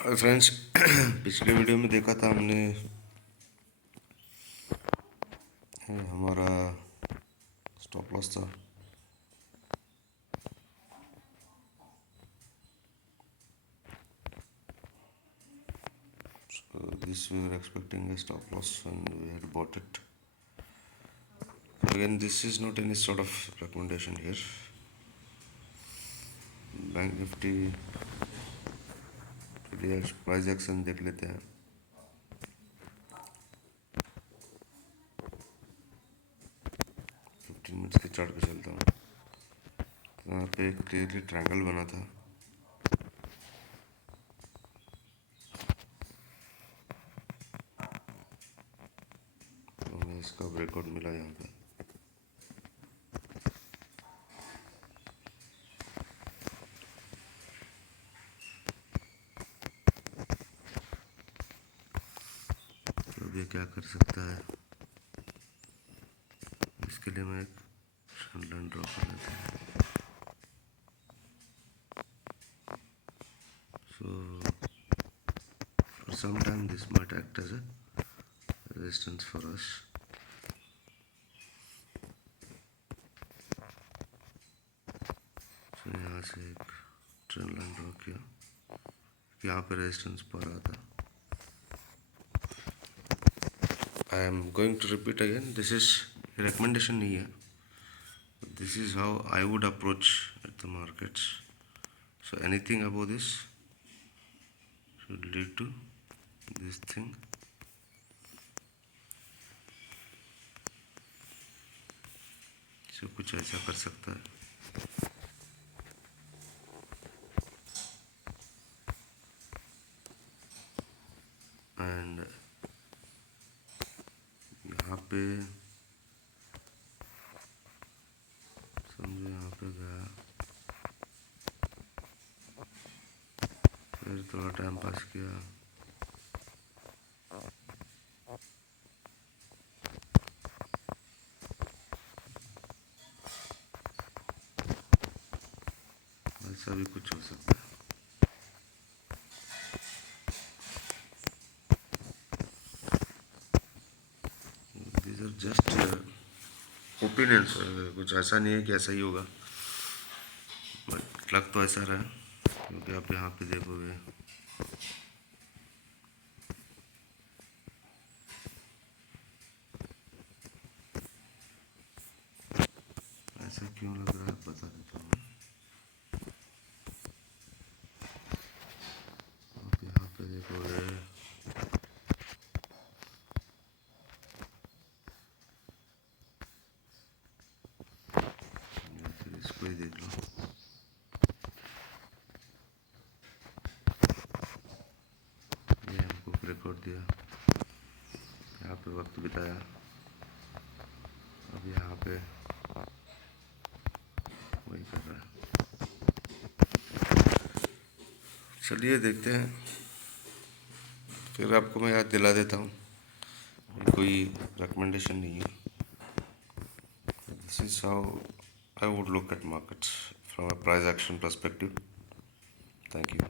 Friends पिछले video में देखा था हमने हमारा स्टॉप लॉस था। So this we were expecting a stop loss and we had bought it. So again, this is not any sort of recommendation here. Bank Nifty price action देख लेते हैं। मिनट्स के चार्ट पे चलता हूँ तो यहाँ पे एक क्लियरली ट्रायंगल बना था। तो हमें इसका ब्रेकआउट मिला यहाँ पे। तो अब ये क्या कर सकता है, इसके लिए मैं एक लाइन ड्रॉ कर लेता हूँ। So for some time this might act as a resistance for us. So यहाँ से एक ट्रेंड लाइन ड्रॉ किया, यहाँ पे रेजिस्टेंस पर रहा था। I am going to repeat again, this is recommendation नहीं है, this is how I would approach at the markets. So anything above this should lead to this thing. So कुछ ऐसा कर सकता है। एंड यहाँ पे समझो यहाँ पे गया, फिर थोड़ा टाइम पास किया, ऐसा भी कुछ हो सकता है। These are just ओपिनियंस, कुछ ऐसा नहीं है कि ऐसा ही होगा, बट लग तो ऐसा रहा है क्योंकि आप यहाँ पे देखोगे ऐसा क्यों लग रहा है, बता देता हूँ। आप यहाँ पे देखोगे या फिर इसको ही देख लो, ये हमको ब्रेकआउट दिया, यहाँ पे वक्त बिताया, अब यहाँ पे वही कर रहा है। चलिए देखते हैं, फिर आपको मैं याद दिला देता हूँ, कोई रिकमेंडेशन नहीं है। This is how I would look at markets from a price action perspective. Thank you.